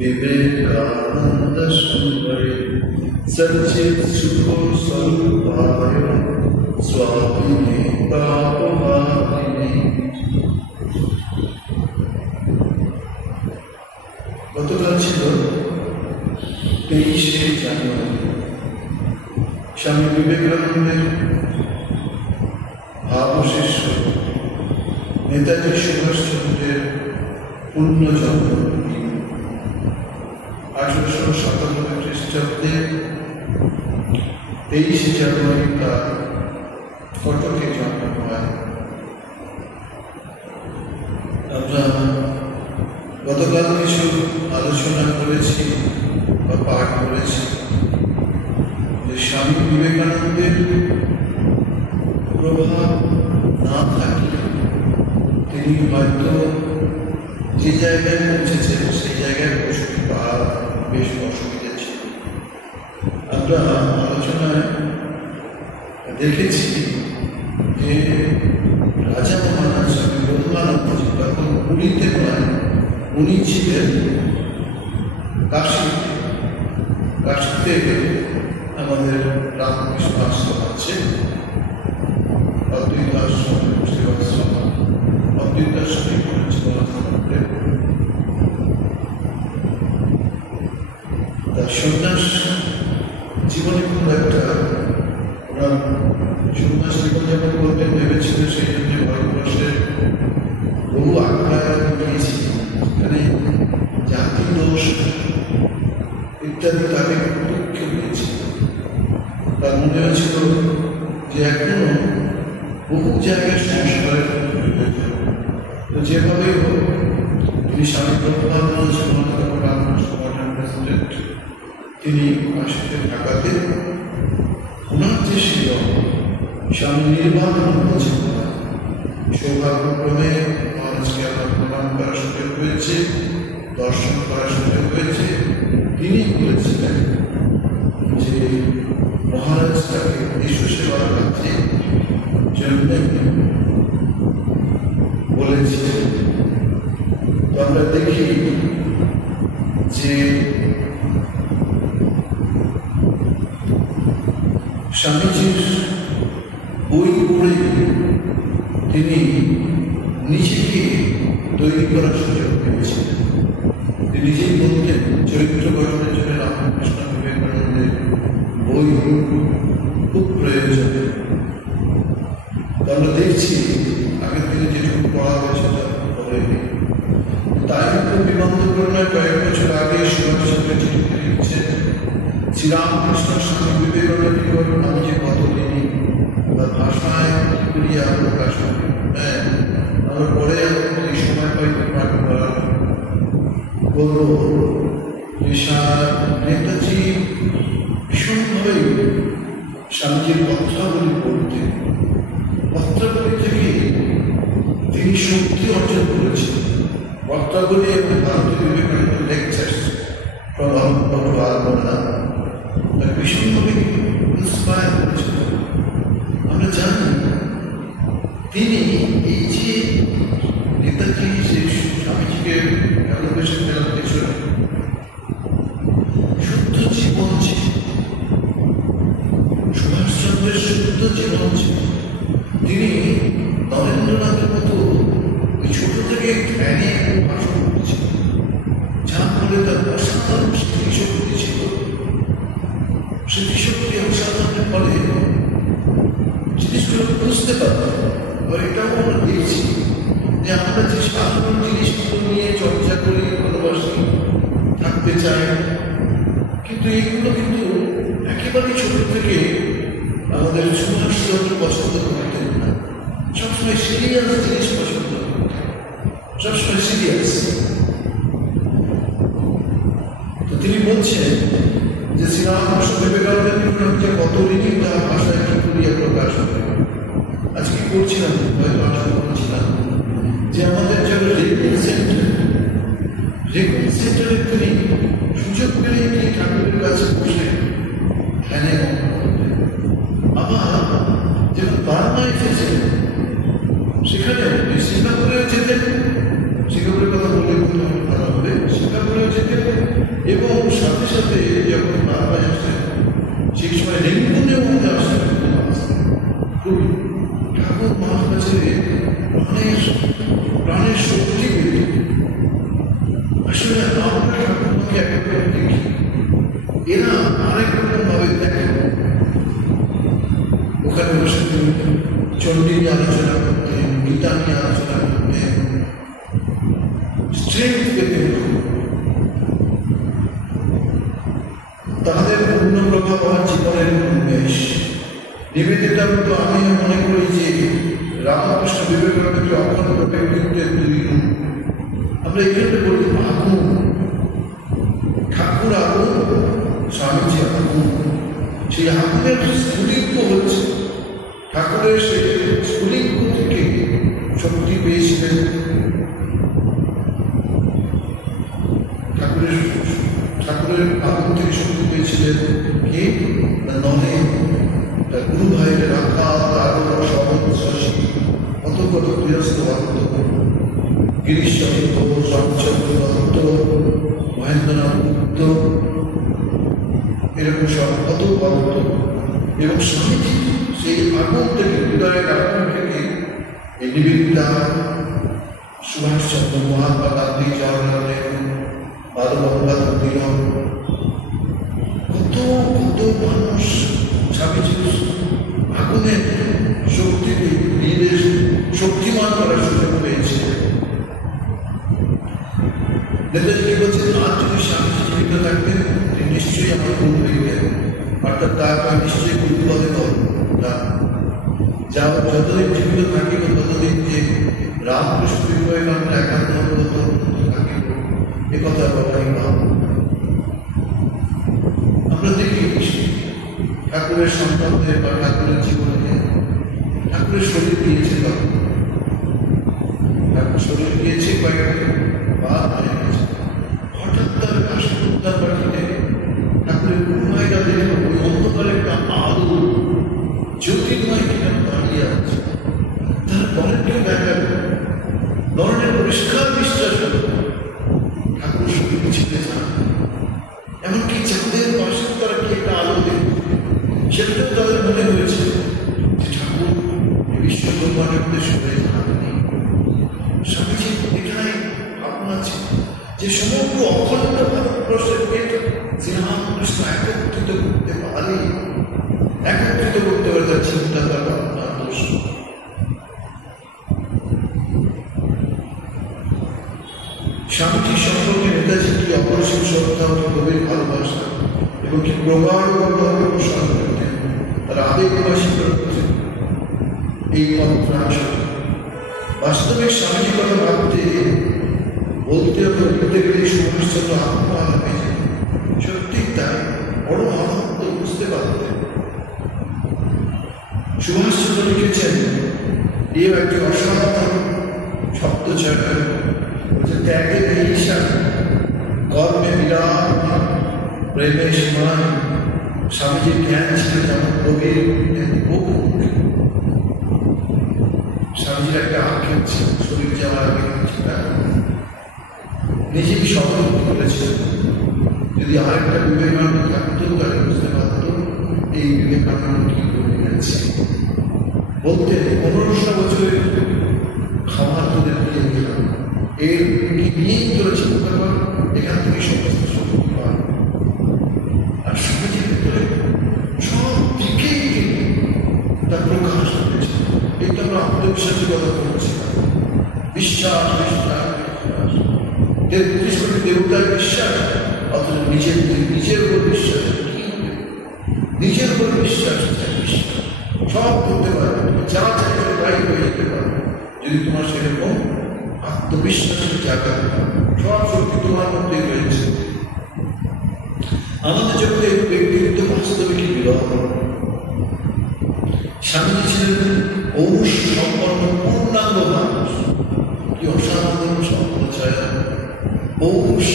विवेकानंद सुंदरे सच्चित सुख स्वरूपाय स्वामिने तापवादिने। গতকাল ছিল 23শে জানুয়ারি, স্বামী বিবেকানন্দের ভাবশিষ্য নেতাজি সুভাষচন্দ্রের পূর্ণ জন্মদিন। 1897 খ্রিস্টাব্দে 23শে জানুয়ারি তার কটকে জন্ম হয়। আমরা গতকাল কিছু আলোচনা করেছি বা পাঠ করেছি যে স্বামী বিবেকানন্দের প্রভাব না থাকলে তিনি হয়তো যে জায়গায় পৌঁছেছেন সেই জায়গায় পৌঁছতে পাওয়া বেশ অসুবিধা ছিল। আমরা আলোচনায় দেখেছি যে রাজা মহারাজ স্বামী ব্রহ্মানন্দজি তখন পুরীতে নয়, উনি ছিলেন কাশীতে আমাদের রামকৃষ্ণ আশ্রম আছে, অদ্বৈত আশ্রম, অদ্বৈত আশ্রমে করেছিল। তার সন্ন্যাস জীবনে খুব একটা ওনার সন্ন্যাস জীবন যেমন করতে ভেবেছিল, সেই জন্য ভারতবর্ষের বহু আগ্রায় নিয়েছি, এখানে জাতি দোষ ইত্যাদি তাকে পদক্ষেপ নিয়েছিল। তার মনে হয়েছিল যে এখনো বহু জায়গায় সংস্কারের প্রয়োজন। তো যেভাবেই হোক তিনি স্বামী ব্রহ্মানন্দ রামকৃষ্ণ মঠের প্রেসিডেন্ট, তিনি কাশীতে ঢাকাতে ওনার যে ছিল স্বামী নির্বাণানন্দ ছিল। সৌভাগ্যক্রমে মহারাজকে আমার প্রণাম করার সুযোগ হয়েছে, দর্শন করার সুযোগ হয়েছে। তিনি বলেছিলেন যে মহারাজ তাকে বিশ্ব সেবার কাছে জন্য বলেছিলেন। তো আমরা দেখি যে স্বামীজির বই পড়ে তিনি নিজেকে তৈরি করার সুযোগ পেয়েছিলেন। তিনি নিজেই বলতেন চরিত্র গঠনের জন্য রামকৃষ্ণ বিবেকানন্দের বই খুব প্রয়োজন। আমরা দেখছি আগের দিনে যেটুকু পড়া হয়েছে তাই বিবন্ধকরণের কয়েক বছর আগে সুভাষচন্দ্র চিঠিতে লিখছেন, শ্রীরামকৃষ্ণ স্বামী বিবেকানন্দ আমি যে কতদিনই তার ভাষায় করিয়া প্রকাশ করি। আমরা পরে এই সময় পাইতে পাঠ করার বলব যে নেতাজি ভীষণভাবে স্বামীজির পত্রাবলী পড়তেন। পত্রাবলী থেকে তিনি শক্তি অর্জন করেছেন। পত্রাবলী এবং ভারতীয় বিবেকানন্দ লেকচার্স তাকে ভীষণভাবে ইন্সপায়ার করেছেন। আমরা জানি তিনি এই যে নেতাজি সেই স্বামীজিকে ভালোবেসে ফেলার পেছনে শুদ্ধ জীবন ছিল, সুভাষচন্দ্রের শুদ্ধ জীবন ছিল। তিনি নরেন্দ্রনাথের মতো ওই ছোট থেকে ধ্যানে ভাষণ করেছিলেন, যার ফলে তার অসাধারণ স্মৃতিশক্তি ছিল। স্মৃতিশক্তি অসাধারণের ফলে জিনিসগুলো বুঝতে পারতাম। এটাও আমরা দেখছি যে আমরা যে সাধারণ জিনিসগুলো নিয়ে চর্চা করি, ভালোবাসি, থাকতে চাই, কিন্তু এগুলো কিন্তু একেবারেই ছোট থেকে আমাদের সুভাষচন্দ্র পছন্দ করতেন না। সবসময় সিরিয়াস জিনিস পছন্দ করতেন, সবসময় সিরিয়াস। তো তিনি বলছেন যে শ্রীরামকৃষ্ণ বিবেকানন্দের যে কত ঋণী তার ভাষায় কি করিয়া প্রকাশ করে। আজকে করছিলাম, হয়তো আশা করছিলাম যে আমাদের যারা রেকর্ড সেন্টারে তিনি সুযোগ পেলে গিয়ে ঠাকুরের কাছে বসে ধ্যানে আবার যখন বার্মা এসেছে সেখানে সিঙ্গাপুরে যেতেন, সিঙ্গাপুরের কথা স্ট্রেংথ পেতেন। তাদের পূর্ণ প্রভাব আমার জীবনের উন্মেষ। নিবেদিতা তো আমি মনে করি যে রামকৃষ্ণ বিবেকানন্দের অখণ্ড ব্যক্তিত্বের দুই রূপ। আমরা এখানে বলি আগুন, ঠাকুর আগুন, স্বামীজি আগুন। সেই আগুনের স্ফুলিঙ্গ হচ্ছে, ঠাকুরের সেই স্ফুলিঙ্গ থেকে শক্তি পেয়েছিলেন। ঠাকুরের আগুন থেকে শক্তি পেয়েছিলেন কে? নলে গুরু ভাইয়ের রাখা আরো সহজ শশী, কত কত গৃহস্থ ভক্ত, গিরিশ চন্দ্র, রামচন্দ্র দত্ত, মহেন্দ্রনাথ গুপ্ত, এরকম সব কত ভক্ত। এবং স্বামীজি সেই আগুন থেকে, হৃদয়ের আগুন থেকে এই নিবেদিতা, সুভাষচন্দ্র, মহাত্মা গান্ধী, জওয়াহরলাল নেহরু, বালগঙ্গাধর তিলক, কত কত মানুষ স্বামীজির আগুনের শক্তিতে নিজেদের শক্তিমান করার সুযোগ পেয়েছে। নেতাজি কি বলছেন? আজ যদি স্বামীজি জীবিত থাকতেন তিনি নিশ্চয়ই আমার গুরু হইতেন, অর্থাৎ তার নিশ্চয়ই গুরুপদে না। যা যতদিন জীবিত থাকিব ততদিন যে রামকৃষ্ণ বিবেকানন্দ একান্ত থাকিব, এ কথা বলাই ভাব। আমরা দেখি ঠাকুরের সন্তানদের বা ঠাকুরের জীবনে ঠাকুরের শরীর দিয়েছে, ঠাকুর শরীর দিয়েছে কয়েকটি বা হয়ে গেছে। হঠাৎ তার কাশপুত্তার বাড়িতে ঠাকুরের গুরুমাইরা দেখল ওই অন্ধকারে একটা আলো জ্যোতির্ময় কিনা দাঁড়িয়ে আছে। তার পরেরকেও দেখা গেল নরনের পরিষ্কার বিশ্বাস হল ঠাকুর শরীর ছিঁড়ে যান। এমনকি চাঁদের পাশে তারা কি একটা আলো দেখবে, সেটাতেও তাদের মনে হয়েছে যে ঠাকুর বিশ্বব্রহ্মাণ্ডে সরে যাননি। স্বামীজি এটাই ভাবনা ছিল যে সমগ্র অখণ্ড ভারতবর্ষের শ্রীরামকৃষ্ণ একত্রিত করতে পারে, একত্রিত করতে পারে তার চিন্তা, তার ভাবনা, দোষ। স্বামীজি সম্পর্কে নেতাজি কি অপরিসীম শ্রদ্ধা ও গভীর ভালোবাসা এবং কি প্রগাঢ় পোষণ করতেন, তার আবেগবাসী করতেন এই মন্ত্রাংশ। বাস্তবে স্বামীজির কথা ভাবতে বলতে লিখতে গেলে সুভাষচন্দ্র আত্মা হয়ে যেত। সত্যি তাই, বড় আনন্দ বুঝতে পারতেন। সুভাষচন্দ্র লিখেছেন এও একটি অসাধারণ শব্দ চয়ন, ত্যাগের ঈশা, কর্মে বিরাট, প্রেমে সীমান। স্বামীজির জ্ঞান ছিল যেমন গভীর, বহুমুখী। স্বামীজির একটা আক্ষেপ ছিল, শরীর যাওয়ার আগে নিজেই সংকল্প করেছিল যদি আরেকটা বিবেকানন্দ থাকতো তাহলে বুঝতে পারত এই বিবেকানন্দ কি করে গেছে। বলতে 1500 বছরের খাবার তোদের দিয়ে দিলাম, এর নিয়েই তোরা চিন্তা কর, এখান থেকে সমস্ত শক্তি পায়। আর স্বামীজির ভিতরে সব দিকেই তার প্রকাশ হয়েছে। এই তো আমরা আত্মবিশ্বাসের কথা বলছিলাম, বিশ্বাস বিশ্বাস বিশ্বাস, 33 কোটি দেবতার বিশ্বাস, অথচ নিজের উপর বিশ্বাস কি হবে? নিজের উপর বিশ্বাস, সব করতে পারবে, যা চাইবে তাই হয়ে যেতে পারবে যদি তোমার সেরকম আত্মবিশ্বাসের জায়গা, সব শক্তি তোমার মধ্যেই রয়েছে। আমাদের জগতে ব্যক্তিত্ব বাস্তবে কি বিরল। স্বামীজি ছিলেন পৌরুষ সম্পন্ন পূর্ণাঙ্গ মানুষ। কি অসাধারণ সম্প্রচার, পৌরুষ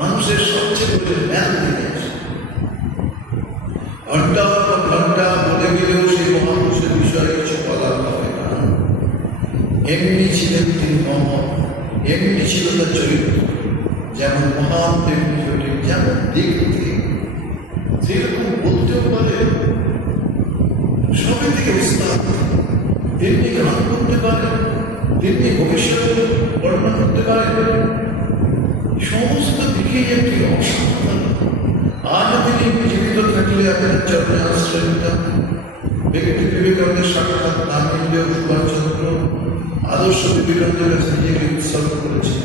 মানুষের সবচেয়ে বড় ম্যানলিনেস। ঘন্টা ঘন্টা বলে গেলেও সেই মহাপুরুষের বিষয়ে কিছু বলা হবে না। এমনি ছিলেন তিনি মহান, এমনি ছিল তার চরিত্র, যেমন মহান তেমনি জটিল, যেমন দেখতে যেরকম বলতেও পারে, সবাই থেকে উস্তাদ, তেমনি গান করতে পারে, তেমনি ভবিষ্যৎ বর্ণনা করতে পারে। সমস্ত দিকেই একটি অসাধারণ। আজ তিনি জীবিত থাকলে আপনার চরণে আশ্রয় নিতাম, ব্যক্তি বিবেকানন্দের সাক্ষাৎ না মিললেও সুভাষচন্দ্র আদর্শ বিবেকানন্দের কাছে নিজেকে উৎসর্গ করেছে।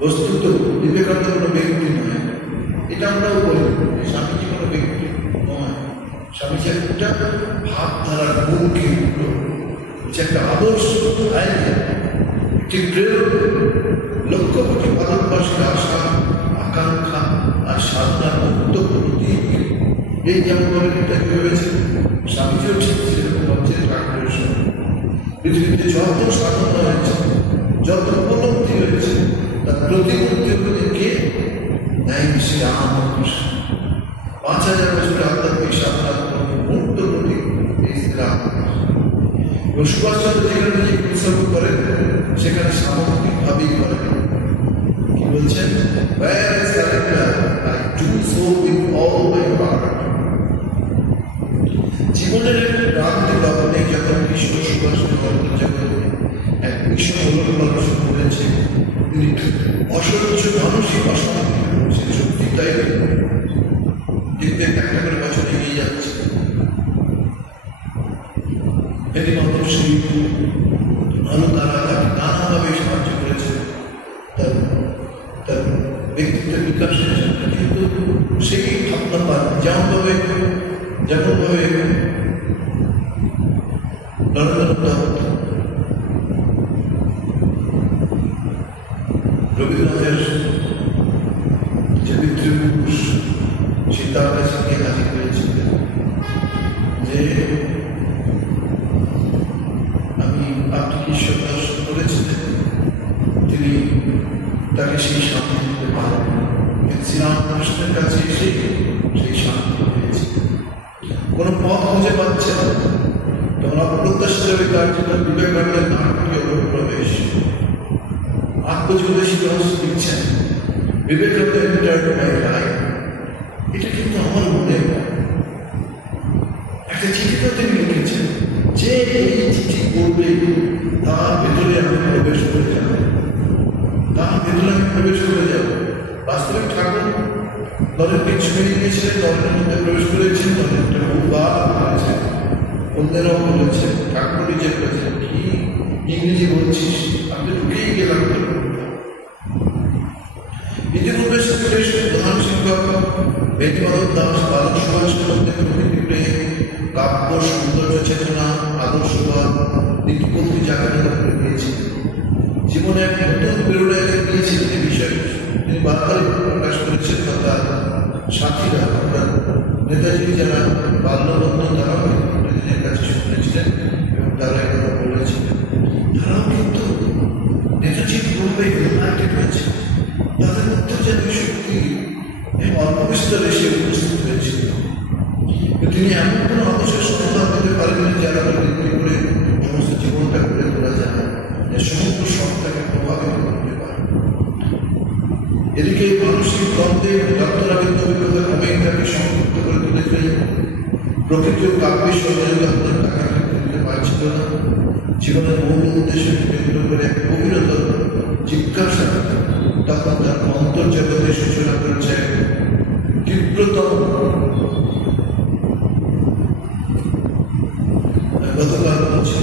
বস্তুত বিবেকানন্দ কোনো ব্যক্তি নয়, এটা আমরাও বলি। স্বামীজি কোনো ব্যক্তি নয়, স্বামীজি একটা ভাবধারার মূল কেন্দ্র, হচ্ছে একটা আদর্শ আইডিয়া, একটি প্রেরণা, লক্ষ কোটি ভারতবাসীর আশা আকাঙ্ক্ষা আর সাধনার মুক্ত প্রতীক। এই যেমন ভাবে নেতাজি ভেবেছেন, স্বামীজিও ঠিক সেরকম ভাবছেন। ঠাকুরের সঙ্গে পৃথিবীতে যত সাধনা হয়েছে, যত উপলব্ধি হয়েছে, তার প্রতিমূর্তি হলে কে? ন্যায় শ্রী রামকৃষ্ণ। 5000 বছরের আধ্যাত্মিক সাধনার মুক্ত প্রতীক এই শ্রী রামকৃষ্ণ। সুভাষচন্দ্র যেখানে নিজেকে উৎসর্গ করেন, সেখানে সামগ্রিকভাবেই করেন। কি বলছেন? Where I surrender, I do so with all my heart. জীবনের প্রান্তে লগ্নে যখন বিশ্ব সুভাষচন্দ্র জগতে এক বিশ্ব মানুষ করেছে, তিনি অসহ্য মানসিক অশান্তি সে শক্তি তাই দেখতে একটা করে বছর এগিয়ে যাচ্ছে। এটি মানুষ আরো তারা তাকে নানাভাবে সাহায্য করেছে তার ব্যক্তিত্বের বিকাশের জন্য। কিন্তু সেই ভাবনা পান যেমনভাবে রবীন্দ্রনাথের যে পিতৃপুরুষ সে তার কাছে গিয়ে হাজির হয়েছিলেন যে আপনি কি ঈশ্বর দর্শন করেছিলেন? তিনি তাকে সেই শান্তি দিতে পারেন। শ্রীরামকৃষ্ণের কাছে এসে সেই শান্তি পেয়েছে। কোনো পথ খুঁজে পাচ্ছে না, তখন অপ্রত্যাশিত তার জন্য বিবেকানন্দের নাটকীয় অনুপ্রবেশ। আত্মজীবনী লিখছেন, বিবেকানন্দ এন্টার্ড মাই লাইফ। এটা কিন্তু আমার মনে একটা চিঠিটা তিনি লিখেছেন যে এই চিঠি পড়লে তার ভেতরে আমি প্রবেশ করে যাব, তার ভেতরে আমি প্রবেশ করে যাব। বাস্তবে ঠাকুর দলের পিছু বেরিয়ে গিয়েছিলেন, দলের মধ্যে প্রবেশ করেছেন, দলেরটা বহুবার বলেছেন, অন্যেরাও বলেছেন, ঠাকুর নিজে বলেছেন, কি ইংরেজি বলছিস, আমি ঢুকেই গেলাম। ইতিপূর্বে প্রধান শিক্ষক বেদমাধব দাস বালক সুভাষচন্দ্রের প্রকৃতিতে কাব্য সৌন্দর্য চেতনা আদর্শবাদ নীতিপন্থী জাগরণ করে দিয়েছিলেন। জীবনে এক নতুন প্রেরণা দিয়েছিলেন এই বিষয়ে তিনি বারবার প্রকাশ করেছেন। তার সাথীরা নেতাজি যারা বাল্যবন্ধন তারাও নেতাজির কাছে শুনেছিলেন এবং তারা একথা বলেছিলেন। তারাও কিন্তু নেতাজির পূর্বে ইউনাইটেড হয়েছে, তাদের মধ্যে যেন শক্তি অল্প বিস্তরে সে উপস্থিত হয়েছিল। তিনি এমন কোনো আদর্শের সন্ধান পেতে পারেন যারা বিক্রি করে সমস্ত জীবনটা করে তোলা যায়, যে সমগ্র সত্তাকে প্রভাবিত করতে পারে। এদিকে মানসিক দ্বন্দ্বে দত্তরাবিদ্য অভিজ্ঞতা ক্রমেই তাকে সংযুক্ত করে তুলেছে। প্রকৃতি ও কাব্যের সহযোগিতার টাকা দিতে পারছিল না। জীবনের মূল উদ্দেশ্যকে কেন্দ্র করে এক গভীরতর জিজ্ঞাসা তখন তার অন্তর্জগতের সূচনা করেছে তীব্রতম। গতকাল বলছি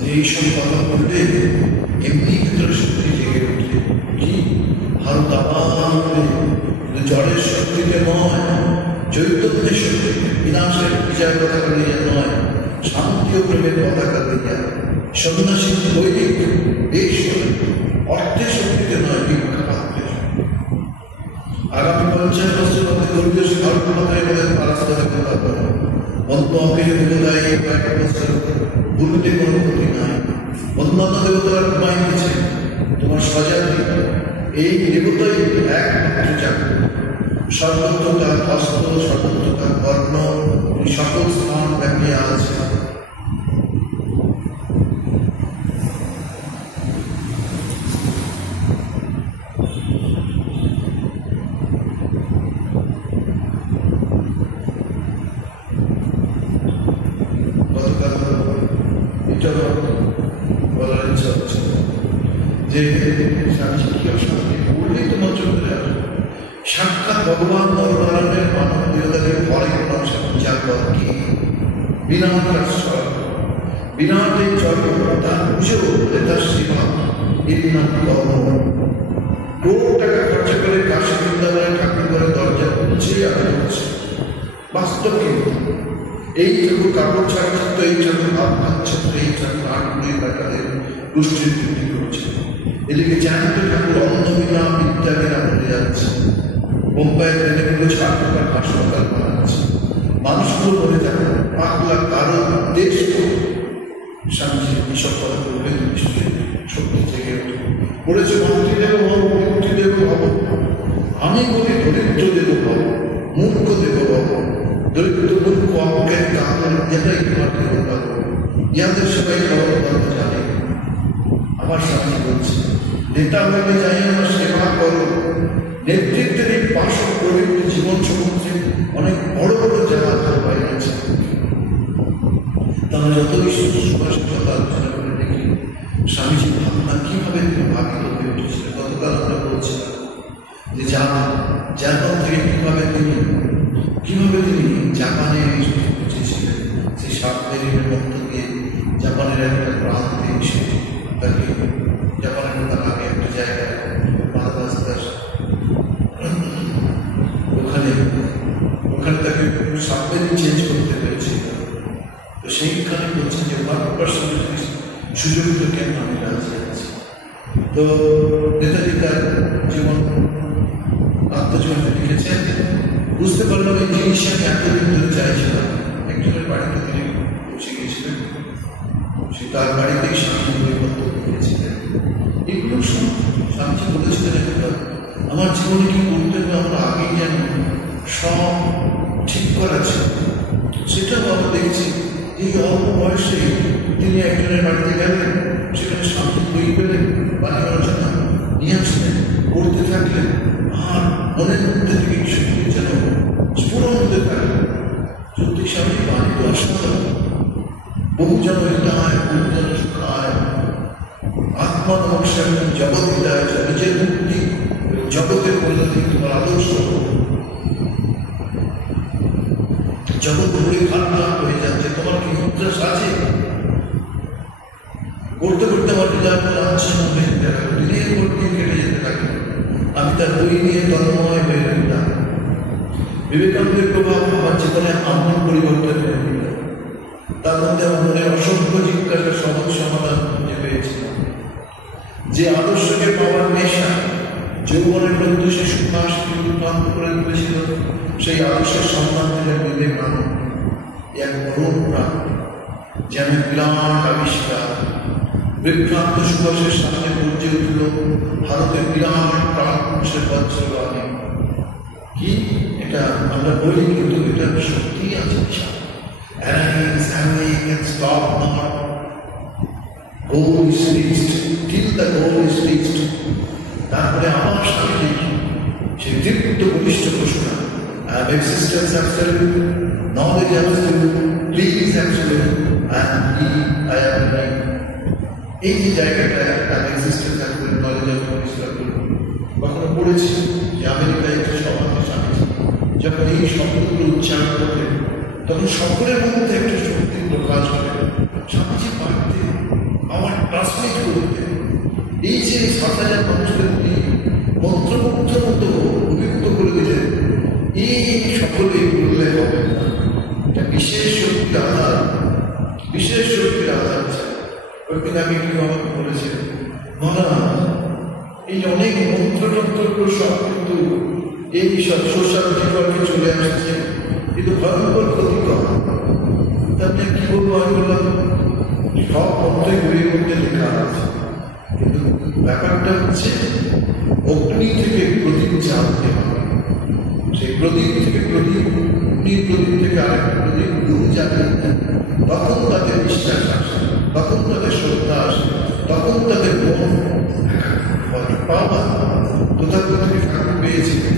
যে এইসব কথা বললে এমনি ভিতরে শক্তি জেগে ওঠে। কি ভারত আবার জড়ের শক্তিতে নয়, চৈতন্যের শক্তিতে, বিনাশের বিজয় পতাকা লইয়া নয়, শান্তি ও প্রেমের পতাকা লইয়া সন্ন্যাসী বৈদিক দেশ অর্থের শক্তিতে নয়, ভিক্ষাপাত্রের শক্তি। আগামী 50 বছরের মধ্যে ধর্মীয় ধর্মপথায় আমাদের পারাস্ত হতে পারবে না। অন্য অপেক্ষা দেবতায় কয়েক বছর ভূমিতে কোনো ক্ষতি নাই। অন্যান্য দেবতারা ঘুমাই দিয়েছে, তোমার সজাতি এই দেবতাই একমাত্র চাকরি। সর্বত্র তার হস্ত, সর্বত্র তার কর্ণ, সকল স্থান ব্যাপী আছে। গতকাল এটা বলার ইচ্ছা হচ্ছে স্বামীজি কি অশান্তি বললেই তোমার চোখে আসবে। সাক্ষাৎ ভগবান নরনারায়ণের মানব দেবতাকে ভয় মানুষের জাগর কি বিনাশ বিরাট এই জন্ম তার বুঝেও তার সেবা এর নাম কর্ম। কোটি টাকা খরচা করে কাশী বৃন্দাবনে ঠাকুর করে দরজা খুলছে আর হচ্ছে বাস্তব কিন্তু এই ঠাকুর কাপড় ছাড়া এই ঠাকুর ভাব খাচ্ছে, এই ঠাকুর আট কুড়ি টাকাদের গোষ্ঠীর বৃদ্ধি করছে। এদিকে জ্যান্ত ঠাকুর অন্ন বিনা বিদ্যা বিনা বলে যাচ্ছে। বোম্বাইয়ের ট্রেনেগুলো ছাত্ররা হাসপাতাল বানাচ্ছে, মানুষগুলো বলে থাকে পাগলা কারো দেশ স্বামীজি এসব কথা বলবে নিশ্চয়ই শক্তি থেকে বলেছে মন্ত্রীদেব হব, মন্ত্রীদেব হব, আমি বলি দরিদ্র দেব হব, মূর্খ দেব হব, দরিদ্র মূর্খ অজ্ঞান কামড় এটাই তোমার দেব পাবো, ইয়াদের সবাই গর্ব জানে। আমার স্বামী বলছে নেতা হইলে যাই আমার সেবা করো। নেতৃত্বের এই পাশক প্রবৃত্তি জীবন সমুদ্রে অনেক বড় বড় জায়গা হয়ে গেছে। তারা যত সুভাষিত আলোচনা করে দেখি স্বামীজি ভাবনা কিভাবে তিনি ভাবিত হয়ে উঠেছিলেন। গতকাল আমরা বলছিলাম যে জাপান থেকে কিভাবে তিনি জাপানে পৌঁছেছিলেন। সেই সাবমেরিনের মধ্য দিয়ে জাপানের একটা প্রান্তে এসে তাকে জাপানের তার আগে একটা জায়গায় ওখানে তাকে সাবমেরিন চেঞ্জ করতে পেরেছিল। তো সেইখানে বলছেন যে 1% সুযোগ তো কেন আমি রাজি আছি। তো নেতাজি তার জীবন আত্মজীবনে লিখেছেন, বুঝতে পারলাম এই জিনিস আমি এতদিন ধরে চাইছিলাম। একজনের বাড়িতে তিনি পৌঁছে গিয়েছিলেন, সে তার বাড়িতেই স্বামী পরিবর্তন করেছিলেন। এগুলো স্বামীজি বলেছিলেন একটা আমার জীবনে কি করতে হবে আমরা আগেই যেন সব ঠিক করা ছিল। সেটাও আমরা দেখছি এই অল্প বয়সে তিনি একজনের বাড়িতে গেলেন, সেখানে শান্তি বই পেলেন, বাণী আলোচনা নিয়ে আসলেন, পড়তে থাকলেন, আর মনের মধ্যে থেকে শক্তি যেন স্ফুরণ হতে থাকলেন। সত্যি স্বামী বাণী তো অসাধারণ, বহু জন হৃদয়, বহু জন সুখায়, আত্মা নমস্কার জগৎ হৃদয়, নিজের মুক্তি জগতের পরিণতি তোমার আদর্শ। জগৎ ঘুরে খান্না হয়ে যাচ্ছে, তোমার কি উদ্দেশ্য আছে? করতে করতে আমার হৃদয় আছে দিনের পর দিন কেটে যেতে থাকে। আমি তার বই নিয়ে তন্ময় হয়ে রইলাম। বিবেকানন্দের প্রভাব আমার জীবনে আমূল পরিবর্তন হয়ে দিল। তার মধ্যে আমার মনে অসংখ্য জিজ্ঞাসার সহজ সমাধান খুঁজে পেয়েছিলাম। যে আদর্শকে পাওয়ার নেশা যৌবনের মধ্যে সে সুখাসকে উৎপান্ত করে তুলেছিল, সেই আদর্শের সন্ধান দিলেন বিবেকানন্দ। এক করুণ প্রাণ যেন বিরাট আবিষ্কার, বিভ্রান্ত সুভাষের সামনে পৌঁছে উঠল ভারতের বিরাট প্রাণ পুরুষের বজ্রবাণী। কি এটা আমরা বলি, কিন্তু এটা সত্যি আছে। Arise, awake and stop not. Goal is reached, till the goal is reached. তারপরে আমার সামনে সেই দীপ্ত বলিষ্ঠ ঘোষণা, I am existence absolute, knowledge absolute, please absolute, and I am right. এই যে জায়গাটা I am existence absolute, knowledge absolute, কখনো পড়েছি যে আমেরিকায় একটা সমাজে স্বামীজি যখন এই শব্দগুলো উচ্চারণ করতেন তখন সকলের মধ্যে একটা শক্তি প্রকাশ করে। স্বামীজি পারতেন আমার ট্রান্সমিট করতে এই যে ৭,০০০ মানুষের মন্ত্রমুগ্ধ মতো অভিভূত করে দিলেন। এই সকলে বললে হবে না, এটা বিশেষ শক্তির আধার, বিশেষ শক্তির আধার। ওইদিন আমি একটু আমাকে বলেছিলেন মহারাজ এই অনেক মন্ত্রতন্ত্র সব কিন্তু এই সব সোশ্যাল নেটওয়ার্কে চলে আসছে, কিন্তু ভয়ঙ্কর ক্ষতিকর। আপনি কি বলবো, আমি বললাম সব মন্ত্রে বইয়ের মধ্যে লেখা আছে, কিন্তু ব্যাপারটা হচ্ছে অগ্নি থেকে প্রদীপ জ্বালতে হবে। সেই প্রদীপ থেকে প্রদীপ, অগ্নির প্রদীপ থেকে আরেকটা প্রদীপ দূর জ্বালিয়ে দেন, তখন তাদের বিশ্বাস আসে, তখন তাদের শ্রদ্ধা আসে, তখন তাদের মন পাওয়া। তথাকথিত থেকে ঠাকুর পেয়েছিলেন,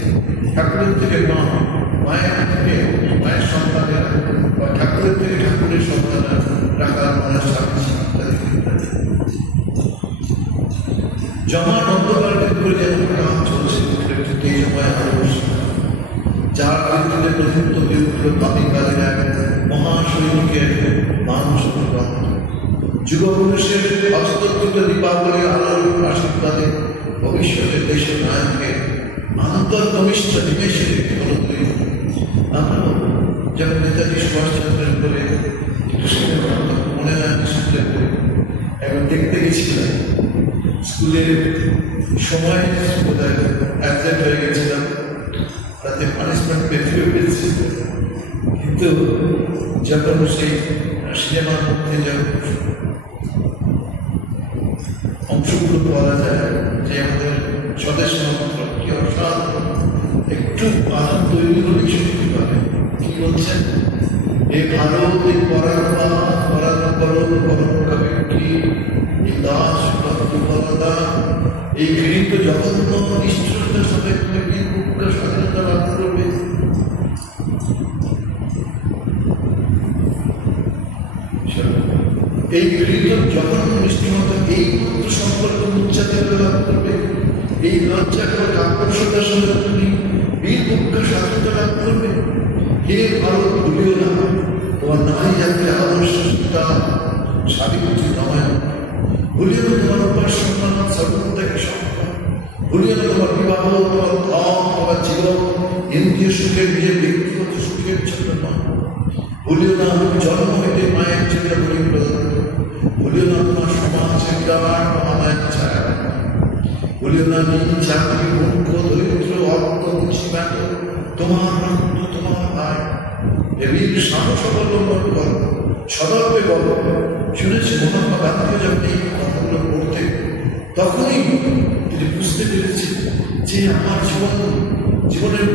ঠাকুরের থেকে মা, মায়ের থেকে মায়ের সন্তানেরা, বা ঠাকুরের থেকে ঠাকুরের সন্তানেরা রাখার মনের স্বামী ইত্যাদি ইত্যাদি। জমাট অন্ধকার ভেদ করে যেমন কাজ চলছে একটি তেজময় আলো, যার বিরুদ্ধে প্রযুক্ত বিরুদ্ধ পাপিকালের এক মহাসৈনিকের মানুষ যুবপুরুষের হস্তকৃত দীপাবলির আলোর আশীর্বাদে ভবিষ্যতের দেশের নায়কের আন্তর্ঘনিষ্ঠ নিমেষের আমরা যখন নেতাজি সুভাষচন্দ্রের করে মনে হয় এখন দেখতে গেছিলাম স্কুলের সময় বোধহয় অ্যাবসেন্ট হয়ে গেছিলাম, তাতে পানিশমেন্ট পেয়েও পেয়েছি। কিন্তু যখন সেই সিনেমার মধ্যে যখন অংশগুলো করা যায় যে আমাদের স্বদেশ মন্ত্র কি অসাধারণ, একটু আনন্দ তৈরি হলে শুনতে পারে কি বলছেন, এ ভারত এই পরাণ ব্যক্তি এই দাস বরদা এই গৃহীত জঘন্য নিষ্ঠুরতার সাথে তুমি বীরপুত্র স্বাধীনতা লাভ করবে। এই গৃহীত জঘন্য নিষ্ঠুরতা এই পুত্র সম্পর্ক উচ্চারিত লাভ করবে, এই লজ্জাকর আকর্ষতার সাথে তুমি বীরপুত্র স্বাধীনতা লাভ করবে। হে ভারত, ভুলিও না তোমার নারী জাতির আদর্শ সীতা সাবিত্রী রামায়ণ, ভুলিও না তোমার উপাস সম্মান সর্বত্যাগী সম্মান, ভুলিও না তোমার বিবাহ, তোমার ধন, তোমার জীবন ইন্দ্রিয় সুখের নিজের ব্যক্তিগত সুখের জন্য নয়। ভুলিও না জন্ম হইতে মায়ের চিন্তা বলি প্রদান, ভুলিও না তোমার সমাজের বিরাট মহামায়ের ছায়া, ভুলিও না নিজ জাতি মূর্খ দরিদ্র অর্থ মুসিবাত তোমার রক্ত তোমার ভাই। বীর সাহস অবলম্বন করো, সদর্পে বলো। শুনেছি মহাত্মা গান্ধী যখন এই কথাগুলো পড়তে তখনই তিনি বুঝতে পেরেছি যে আমার জীবনের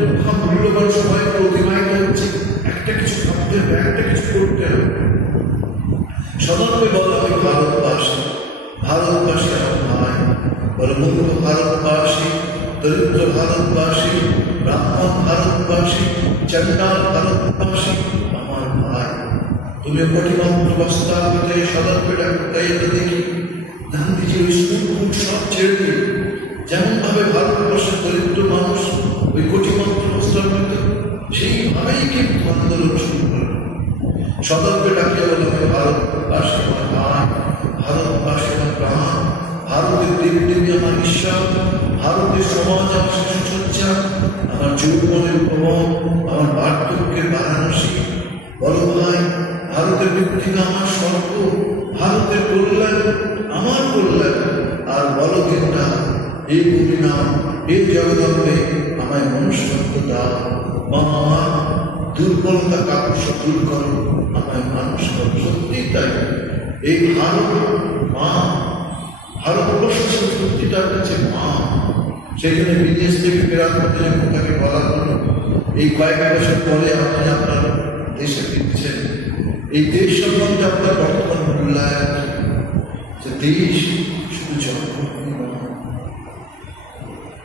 মূল্যবান সময়গুলো অতিবাহিত হচ্ছে, একটা কিছু ভাবতে হবে, একটা কিছু করতে হবে। সদর্পে বলো আমি ভারতবাসী, ভারতবাসী আমার ভাই, বলো মূর্খ ভারতবাসী, দরিদ্র ভারতবাসী, ব্রাহ্মণ ভারতবাসী, চণ্ডাল ভারতবাসী আমার ভাই। তুমি কঠিমন্ত্র বস্তা হতে সদর্পে ডাক্তার দেখি গান্ধীজি ওই স্কুল সব ছেড়ে দিয়ে যেমন ভাবে ভারতবর্ষের দরিদ্র মানুষ ওই কঠিমন্ত্র বস্তার মধ্যে সেইভাবেই কিন্তু আন্দোলন শুরু করে। সদর্পে ডাকিয়ে বলে ভারতবাসী আমার ভাই, ভারতবাসী আমার প্রাণ, ভারতের দেবদেবী আমার ঈশ্বর, ভারতের সমাজ আমার শিশুসজ্জা, আমার যৌবনের ভবন, আমার বার্ধক্যের বারাণসী। বলো ভাই, ভারতের মৃত্তিকা আমার স্বর্গ, ভারতের কল্যাণ আমার কল্যাণ। আর বলো কিন্তু এই ভূমি নাম এই জগদম্বে আমায় মনুষ্যত্ব দাও, মা আমার দুর্বলতা কাকুষ দূর করো, আমায় মানুষ করো। সত্যি তাই, এই ভারত মা, ভারতবর্ষের সত্যিটা হচ্ছে মা। সেখানে বিদেশ থেকে ফেরার মধ্যে যখন তাকে বলা হলো এই কয়েক বছর পরে আপনি আপনার দেশে ফিরছেন, এই দেশ সম্বন্ধে আপনার বর্তমান মূল্যায়ন, যে দেশ শুধু জন্মভূমি নয়,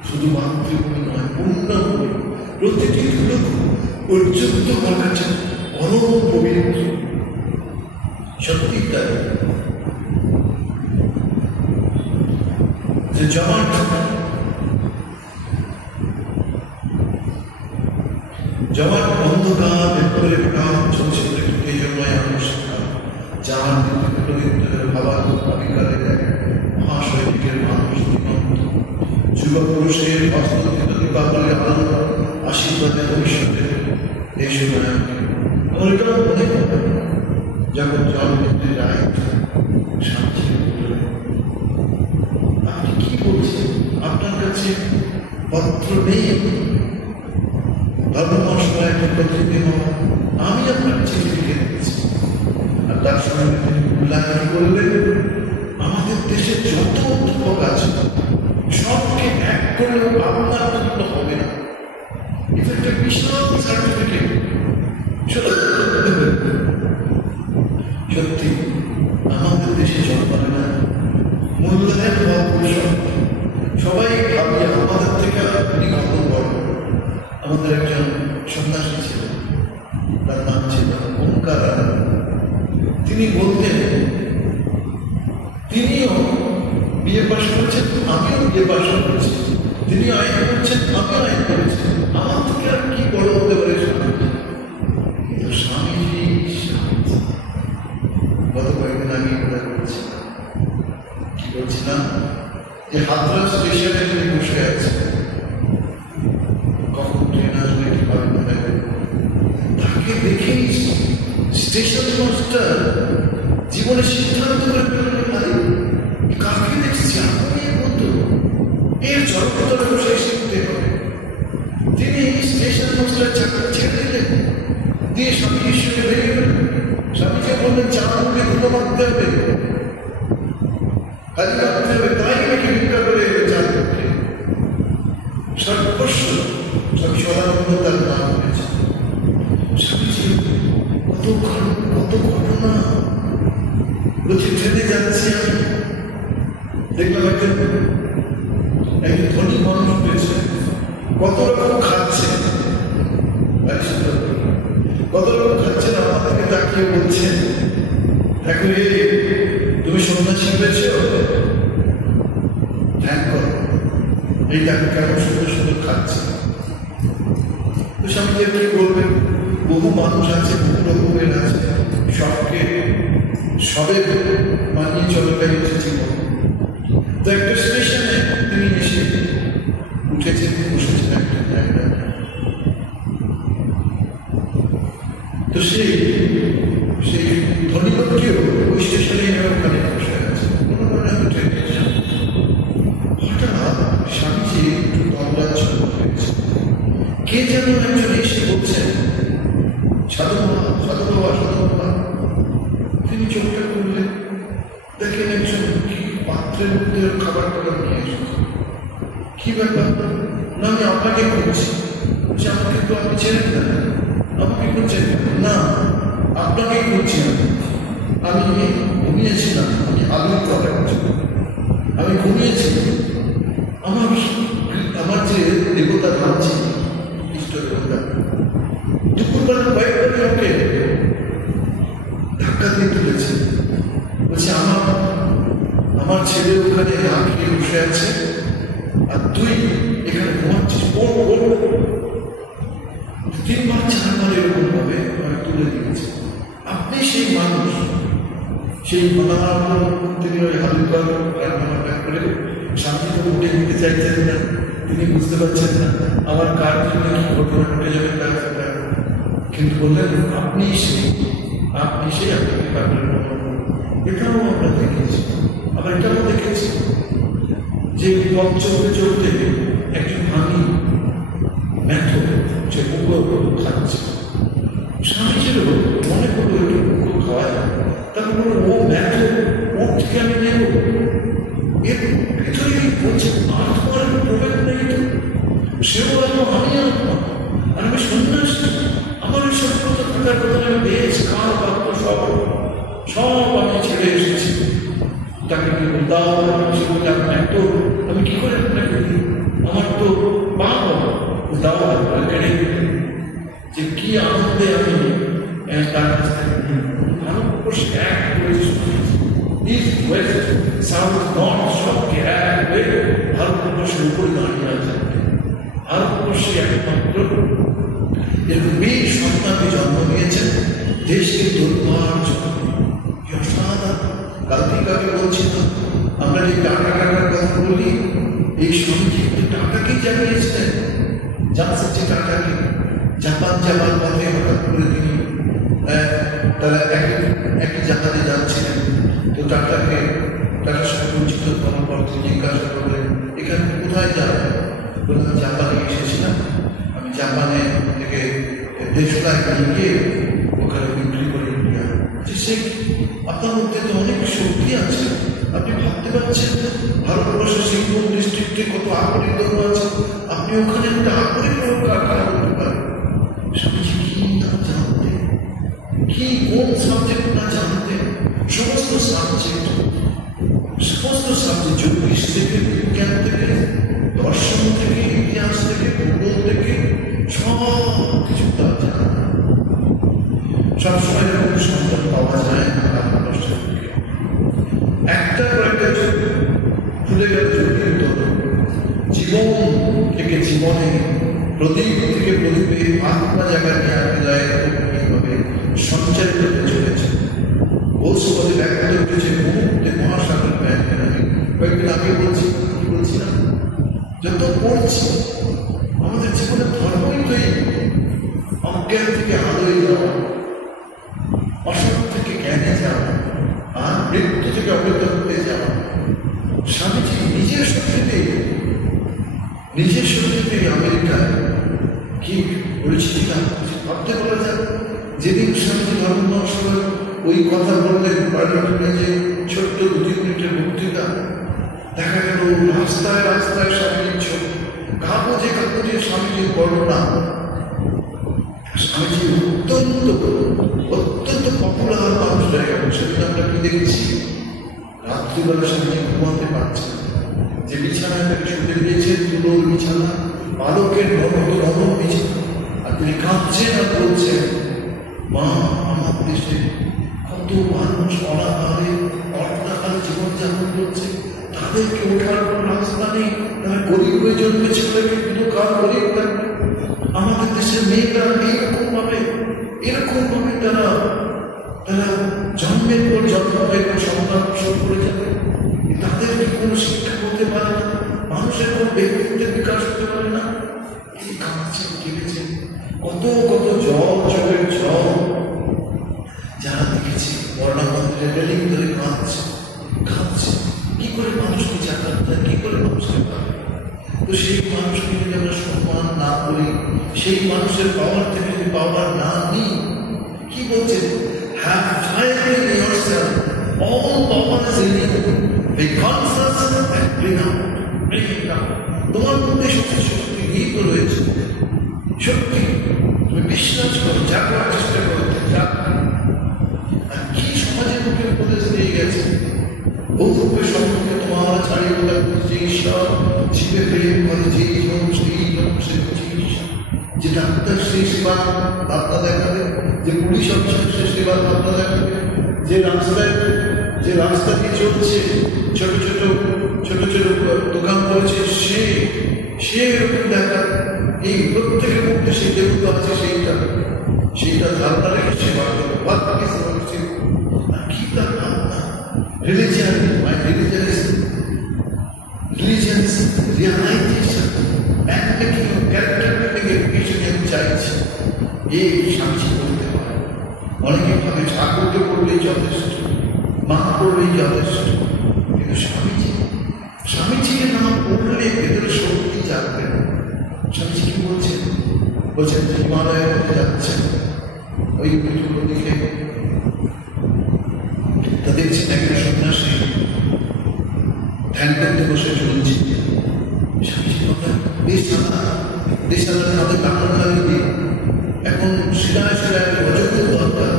শুধু মাতৃভূমি নয়, পূর্ণভূমি, প্রতিটি ধুলো পর্যন্ত আমার কাছে পরম পবিত্র। সত্যি তাই যে জমাট অন্ধকার ভেতরে কাম চলছে তেজময় অনুষ্ঠান, যার পবিত্রের ভাবার অবিকারের এক মহাসৈনিকের মানুষ জীবন্ত যুবপুরুষের হস্তকৃত দীপাবলির আলো আশীর্বাদে ভবিষ্যতের দেশ নায়ক। আমার এটাও মনে হবে যখন জন্মদিনের রায় শান্তি, আপনি কি বলছেন? আপনার কাছে পত্র নেই, ধর্মমশাই একটা প্রতিদিন আমি আপনার চিঠি লিখে দিচ্ছি। আর তার সঙ্গে তিনি মূল্যায়ন করলেন আমাদের দেশে যত অধ্যাপক আছে সবকে এক করলেও আপনার জন্য হবে না। এটা একটা বিশাল সার্টিফিকেট। সত্যি আমাদের দেশে জন্মালে না মূল্যায়ন হওয়া পুরুষ, সবাই ভাবি আমাদের থেকে আপনি কত বড়। আমাদের একজন সন্ন্যাসী ছিলেন, তার নাম ছিল ওঙ্কার। তিনি বলতেন তিনিও বিয়ে পাশ করেছেন, আমিও বিয়ে পাশ ভালোবাসা করেছি, তিনি আইন করছেন, আমি আইন করেছি, আমার থেকে আর কি বড় হতে পারে স্বামীজি? কিন্তু স্বামীজি গত কয়েকদিন আমি করেছি, কি বলছিলাম যে হাতরা স্টেশনে তিনি বসে আছে, কখন ট্রেন আসবে কি পাবে, তাকে দেখেই স্টেশন মাস্টার জীবনে সিদ্ধান্ত করে ফেললেন, আরে কাকে দেখছি আমি এর মতো, এর জড়কতরে বসে শিখতে হবে। তিনি স্টেশন মাস্টার চাকরি ছেড়ে দিলেন, দিয়ে স্বামীজির সঙ্গে বেরিয়ে গেলেন। স্বামীজি বললেন চা মুখে ধুলো মারতে হবে, কাজে রাখতে হবে, তাই নাকি ভিক্ষা করে চা মুখে সর্বস্ব স্বামী সদানন্দ তার নাম হয়েছে। স্বামীজি কত ঘটনা বলছি, ট্রেনে যাচ্ছি আমি, দেখলাম একজন ধনী মানুষ পেয়েছে, কত রকম খাচ্ছে, কত রকম খাচ্ছেন, আমাদেরকে তাকিয়ে বলছেন, দেখো তুমি সন্ন্যাসী হয়েছ, ধ্যান করো, এই দেখো কেমন সুন্দর সুন্দর খাচ্ছে। তো স্বামীজি আপনি বলবেন, বহু মানুষ আছে, বহু রকমের আছে, সবে মানিয়ে চলাটাই হচ্ছে জীবন। তো একটা স্টেশনে তিনি এসে উঠেছেন, বসেছেন একটা জায়গায়। তো সেই ধনী লোকটিও ওই স্টেশনে ওখানে বসে আছে, কোনো কারণে আমি ট্রেনে যাই। হঠাৎ স্বামীজি একটু দমদার চলে হয়েছে, কে যেন একজন এসে বলছেন সাধু বাবা। তিনি চোখটা খুললেন, দেখেন একজন কি পাত্রের মধ্যে খাবার নিয়ে এসেছে। কি ব্যাপার? না আমি আপনাকে খুঁজছি। আমাকে তো আপনি ছেড়ে দেন, আমাকে খুঁজছেন? না আপনাকেই খুঁজছি। আমি ঘুমিয়েছিলাম, আমি আলুর কথা বলছি, আমি ঘুমিয়েছিলাম। আমার যে দেবতা ভাবছি, ইষ্ট দেবতা, দুপুরবেলা কয়েকবার ওকে ধাক্কা দিয়ে তুলেছে, বলছে আমার ছেলে ওখানে না খেয়ে বসে আছে, আর তুই এখানে ঘুমাচ্ছিস। তিনবার চারবার এরকম ভাবে তুলে দিয়েছে। আপনি সেই মানুষ, সেই তিনি ওই হালুকার রান্নাটা করে স্বামী তো উঠে নিতে চাইছেন না, তিনি বুঝতে পারছেন না আমার কার জন্য কি ঘটনা ঘটে যাবে তার, কিন্তু বললেন আপনি সেই আপনাকে কাপড়ের মতো। এটাও আমরা দেখেছি, আবার এটাও দেখেছি যে পথ চলতে একজন আমি ম্যাথর যে কুকুর খাচ্ছে, স্বামীজিরও মনে করলো একটু কুকুর খাওয়ায়, তারপর বললো ও ম্যাথর, ওর থেকে আমি নেব। এর ভিতরে বলছে আর তোমার প্রভেদ নেই তো, সেও আমি আর আমি সন্ন্যাসী, আমার ওই সভ্যতা থাকার কথা, আমি দেশ কাল বাক্য সব আমি ছেড়ে এসেছি। তাকে দাও, সে বলতে আমি কি করে আপনাকে দিই, আমার তো পাপ দাও কেড়ে, যে কি আনন্দে আমি তার কাছ থেকে ভারতবর্ষ এক করেছি, ইস্ট ওয়েস্ট সাউথ নর্থ সবকে এক হয়ে ভারতবর্ষের উপরে দাঁড়িয়ে আছে। ভারতবর্ষে একমাত্র এরকম বীর সন্তানকে জন্ম নিয়েছেন দেশকে দুর্বার জন্য। কালকে বলছি তো, আমরা যে টাকার কথা বলি, এই স্বামীজি টাকাকে জানিয়েছিলেন, জানছে টাকাকে জাপান পথে হঠাৎ করে তিনি তারা একই জাহাজে যাচ্ছিলেন। তো টাকার সঙ্গে পরিচিত করার পর তিনি জিজ্ঞাসা করলেন এখানে কোথায় যাবে? বললাম জাপানে এসেছিলাম, আমি জাপানে থেকে দেশটায় গিয়ে ওখানে বিক্রি করে নিয়ে। সে আপনার মধ্যে তো অনেক শক্তি আছে, আপনি ভাবতে পারছেন ভারতবর্ষের সিংভূম ডিস্ট্রিক্টে কত আকরিক দ্রব্য আছে, আপনি ওখানে একটা আকরিক কারখানা করতে পারেন। স্বামীজি কি না জানতে, কি কোন সাবজেক্ট না জানতে, সমস্ত সাবজেক্ট জ্যোতিষ থেকে, বিজ্ঞান থেকে, দর্শন থেকে, ইতিহাস থেকে, ভূগোল থেকে, সব কিছু তার জানা। সবসময় এরকম সন্তান পাওয়া যায় না ভারতবর্ষের বুকে। একটা পর একটা খুলে গেল জ্যোতির তত্ত্ব, জীবন থেকে জীবনে, প্রদীপ থেকে প্রদীপে আত্মা জায়গা নিয়ে এইভাবে সঞ্চারিত হতে চলেছে। বোধপদে ব্যাখ্যা করেছে মুহূর্তে মহাসাগর ব্যাখ্যা। আমি কয়েকদিন আগে বলছিলাম যত পড়ছি আমাদের জীবনে ধর্মই তো অজ্ঞান থেকে আলোয় যাওয়া, অসৎ থেকে জ্ঞানে যাওয়া, আর মৃত্যু থেকে অমৃত হতে যাওয়া। স্বামীজি নিজের শক্তিতে আমেরিকায় কি পরিচিতি লাভ করেছে ভাবতে পারা যায়। যেদিন স্বামীজি ধর্ম মহাসভায় ওই কথা বললেন, পার্লামেন্টে যে ছোট্ট 2-3 মিনিটের বক্তৃতা, দেখা গেল রাস্তায় রাস্তায় স্বামীজির ছবি, কাগজে স্বামীজির বর্ণনা। স্বামীজি অত্যন্ত পপুলার মানুষ হয়ে গেল। সেদিন আমরা কি দেখছি, রাত্রিবেলা স্বামীজি ঘুমাতে পারছেন, যে বিছানায় তাকে শুতে দিয়েছে তুলোর বিছানা, বালকের নরম বিছানা, আর তিনি কাঁদছেন আর বলছেন, মা আমার দেশে কত মানুষ অনাহারে অর্থাকালে জীবনযাপন করছে, তাদেরকে ওঠার কোনো রাস্তা নেই, তারা গরিব হয়ে জন্মেছে বলে কিন্তু কার গরিব থাকবে। আমাদের দেশের মেয়েরা এরকম ভাবে তারা জন্মের পর সন্তান প্রসব করে যাবে, তাদেরকে কোনো শিক্ষা করতে পারে না, মানুষের কোনো ব্যক্তিত্বের বিকাশ হতে পারে না। এই কাঁদছেন, কেঁদেছেন, কত চোখের জল যারা দেখেছি বর্ণামন্ত্রে রেলিং ধরে কাঁদছে। কি করে মানুষকে যাতায়াত দেয়, কি করে মানুষকে পাবে? তো সেই মানুষকে যদি আমরা সম্মান না করি, সেই মানুষের পাওয়ার থেকে যদি পাওয়ার না নিই, কি বলছেন, তোমার মধ্যে শক্তি নিহিত রয়েছে। শক্তি তুমি বিশ্বাস করো, যা করার চেষ্টা করো, কি সমাজের মুখে উপদেশ দিয়ে গেছে, ভৌতকে সম্পর্কে তোমার ছাড়িয়ে কথা বলছে ঈশ্বর, জীবে প্রেম করে যেই লোক সে চিকিৎসা, যে ডাক্তার সেই সেবা বার্তা দেখাবে, যে পুলিশ অফিসার সে সেবা বার্তা দেখাবে, যে রাস্তা দিয়ে চলছে, ছোট দোকান করেছে, সে এরকম দেখা, এই প্রত্যেকের মধ্যে সেই দেবতা আছে, সেইটা ধারণা রেখে সেবা করবে। আর কি তার ভাবনা? Religion is realization and making a character building education আমি চাইছি। এই স্বামীজি বলতে পারে। অনেকে ভাবে ঠাকুরকে পড়লেই যথেষ্ট, মা পড়লেই যথেষ্ট, কিন্তু স্বামীজিকে না পড়লে ভেতরে শক্তি জাগবে না। স্বামীজি কি বলছেন হিমালয়ের মধ্যে যাচ্ছেন, ওই দুটো দিকে তা দেখছেন একটা সন্ন্যাসী ধ্যান করতে বসে চলছে। স্বামীজি কথা বেশ তাদের কামড় লাগিয়ে দিয়ে এখন শিলায় রজগুণ দরকার,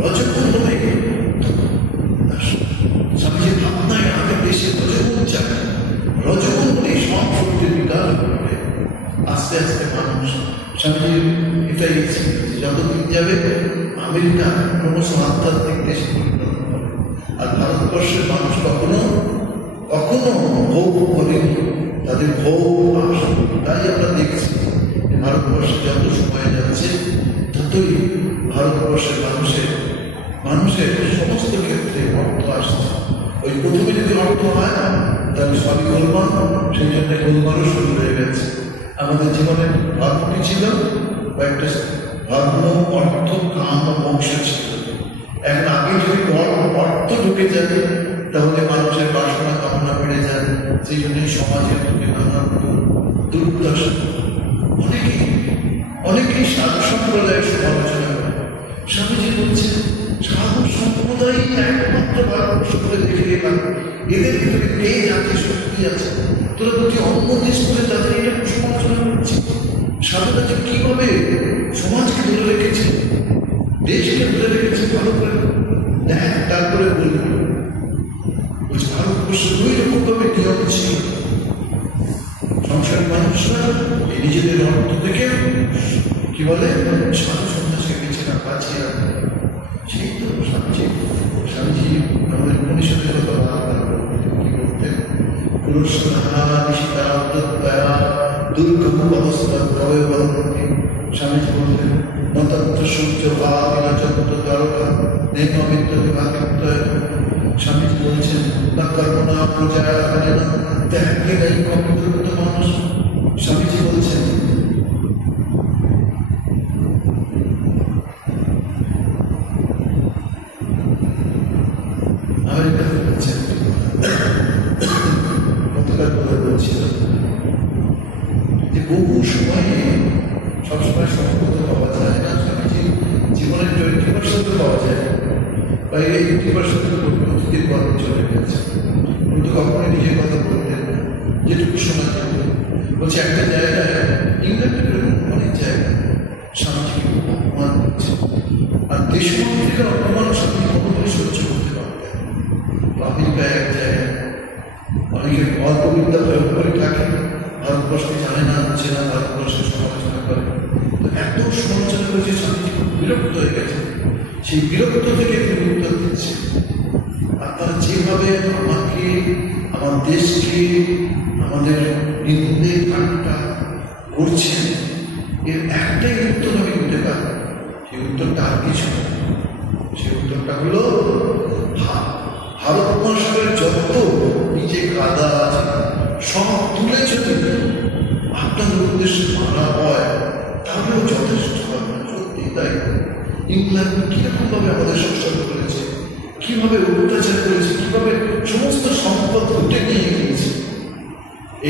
রজগুণ হয়ে গেল। স্বামীজির ভাবনায় আমাদের দেশে রজগুণ চায়, রজগুণ হলে সব শক্তির বিকাশ করবে। আস্তে আস্তে মানুষ, স্বামীজির এটাই যতদিন যাবে আমেরিকা ক্রমশ আধ্যাত্মিক দেশে পরিণত হবে, আর ভারতবর্ষের মানুষ কখনো ভোগ করেনি, তাদের ভোগ আসবে। তাই আমরা দেখছি ভারতবর্ষে যত সময় যাচ্ছে ততই ভারতবর্ষের মানুষের সমস্ত ক্ষেত্রে অর্থ আসছে। ওই প্রথমে যদি অর্থ হয় তাহলে সবই গোলমাল, সেই জন্য গোলমালও শুরু হয়ে গেছে। আমাদের জীবনের ভাবটি ছিল কয়েকটা ধর্ম, অর্থ, কাম ও বংশ ছিল। এখন আগে যদি অর্থ ঢুকে যায় তাহলে মানুষের বাসনা কামনা বেড়ে যায়, সেই জন্যই সমাজের মধ্যে নানা দুর্দশা। অনেকেই সাধু সম্প্রদায়ের সমালোচনা করে। স্বামীজি বলছেন সাধু সম্প্রদায় একমাত্র ভারতবর্ষ করে দেখে গেলাম, এদের ভিতরে তেজ আছে, শক্তি আছে, তোরা দুটি অন্য দেশ করে তাদের এটা সমালোচনা করছে। সাধুরা যে কিভাবে সমাজকে ধরে রেখেছে, দেশকে ধরে রেখেছে ভালো করে দেখ, তারপরে বলবে ভারতবর্ষে দুই রকম ভাবে নিয়ম ছিল। সংসারের মানুষরা নিজেদের অর্থ থেকে কি বলে সাধু সন্ন্যাসকে বিছানা বাঁচিয়ে রাখবে। সেই তো স্বামীজি আমাদের উপনিষদের কথা কি করতেন, পুরুষ দুর্গম অবস্থা ভয় বলকে স্বামীজি বললেন নতত্র সূর্য ভাবিনা চন্দ্র দ্বারকা নেমমিত্র বিভাগিত্রয়। স্বামীজি বলছেন না কল্পনা প্রজায় করে না ত্যাগে নেই কমযুক্ত মানুষ। স্বামীজি বলছেন আমেরিকাতে বলছেন গতকাল কথা বলছিল যে বহু সময়ে সবসময় সম্পদ পাওয়া যায় না। স্বামীজি জীবনের 20% পাওয়া যায়, বা 80% অতিথির পর চলে গেছে, কিন্তু কখনোই নিজের কথা বলতেন না, যেটুকু শোনা যেত। বলছে একটা জায়গায় ইংল্যান্ডের অনেক জায়গায় স্বামীজিকে খুব অপমান করছে, আর দেশমন্ত্রীরা অপমান স্বামী কখনোই সহ্য করতে পারতেন। আমেরিকায় এক জায়গায় অনেকে অল্প বিদ্যা প্রয়োগ করে থাকে, ভারতবর্ষকে জানে না, হচ্ছে না, ভারতবর্ষের সমালোচনা করে। তো এত সমালোচনা করেছে স্বামীজি খুব বিরক্ত হয়ে গেছে। সেই বিরক্ত থেকে তিনি উত্তর দিচ্ছে, আপনারা যেভাবে আমাকে, আমার দেশকে, আমাদের নিন্দে ঠাট্টা করছেন, এর একটাই উত্তর আমি দিতে পারি। সেই উত্তরটা আর কিছু না, সেই উত্তরটা হলো ভারত মহাসাগরের যত নিচে কাদা আছে সব তুলে যদি আপনাদের উদ্দেশ্যে মারা হয় তাহলেও যথেষ্ট হবে না। সত্যি তাই। ইংল্যান্ড কিরকম ভাবে আমাদের শোষণ করেছে, কিভাবে অত্যাচার করেছে, কিভাবে সমস্ত সম্পদ উঠে নিয়ে গিয়েছে।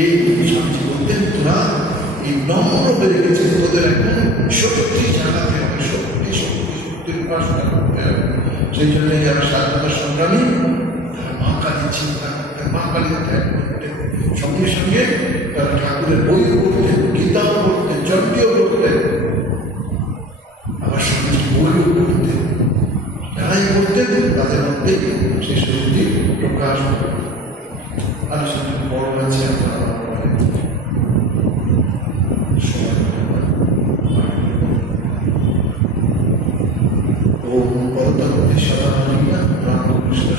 এই স্বামীজি বলতেন তোরা এই নম্র বেড়ে গেছে, তোদের এখন শক্তি জানাতে হবে, শক্তি শক্তি শক্তির উপাসনা করতে হবে। সেই জন্য যারা স্বাধীনতা সংগ্রামী তারা মা কালী চিন্তা করতেন, মা কালীর ত্যাগ করতেন, সঙ্গে সঙ্গে তারা ঠাকুরের বইও পড়তেন, গীতাও পড়তেন, যজ্ঞও করতেন, আবার স্বামীজি বইও পড়তেন। যারাই পড়তেন তাদের মধ্যে সেই শক্তি প্রকাশ করতেন। আলোচনা বড় হয়েছে, ওম পরতমতি সদা রামকৃষ্ণ